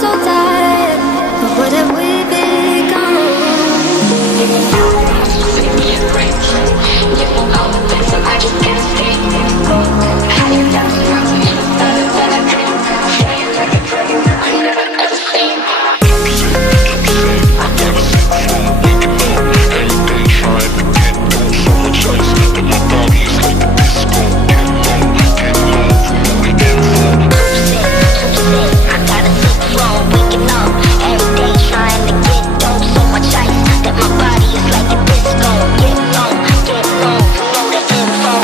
so tired. What have we become? I just can't escape. How you got me better than a dream. Feel like a dream I never ever seen. I never seen before. Waking up every day trying to get on. So much ice that my body is like a disco. Get low from all the info. I gotta sit slow. Waking up every day trying to get dope. So much ice that my body is like a disco. Get low from all the info.